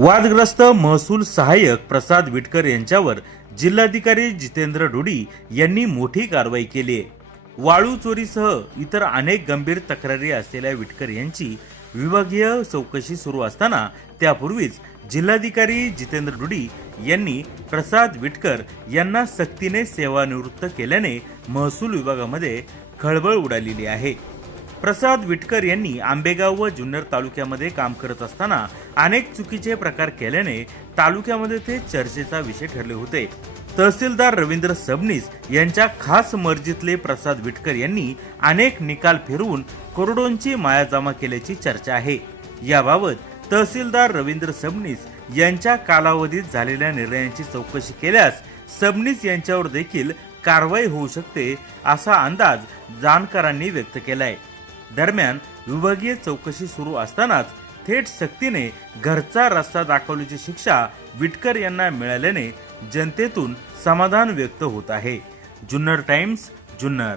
वादग्रस्त महसूल सहाय्यक प्रसाद विटकर यांच्यावर जिल्हाधिकारी जितेंद्र ढुडी यांनी मोठी कारवाई केली आहे. वाळू चोरीसह इतर अनेक गंभीर तक्रारी असलेल्या विटकर यांची विभागीय चौकशी सुरू असताना त्यापूर्वीच जिल्हाधिकारी जितेंद्र डुडी यांनी प्रसाद विटकर यांना सक्तीने सेवानिवृत्त केल्याने महसूल विभागामध्ये खळबळ उडालेली आहे. प्रसाद विटकर यांनी आंबेगाव व जुन्नर तालुक्यामध्ये काम करत असताना अनेक चुकीचे प्रकार केल्याने तालुक्यामध्ये ते चर्चेचा विषय ठरले होते. तहसीलदार रवींद्र सबनीस यांच्या खास मर्जीतले प्रसाद विटकर यांनी अनेक निकाल फिरवून करोडोंची माया जमा केल्याची चर्चा आहे. याबाबत तहसीलदार रवींद्र सबनीस यांच्या कालावधीत झालेल्या निर्णयांची चौकशी केल्यास सबनीस यांच्यावर देखील कारवाई होऊ शकते असा अंदाज जाणकारांनी व्यक्त केलाय. दरम्यान विभागीय चौकशी सुरू असतानाच थेट सक्तीने घरचा रस्ता दाखवल्याची शिक्षा विटकर यांना मिळाल्याने जनतेतून समाधान व्यक्त होत आहे. जुन्नर टाइम्स जुन्नर.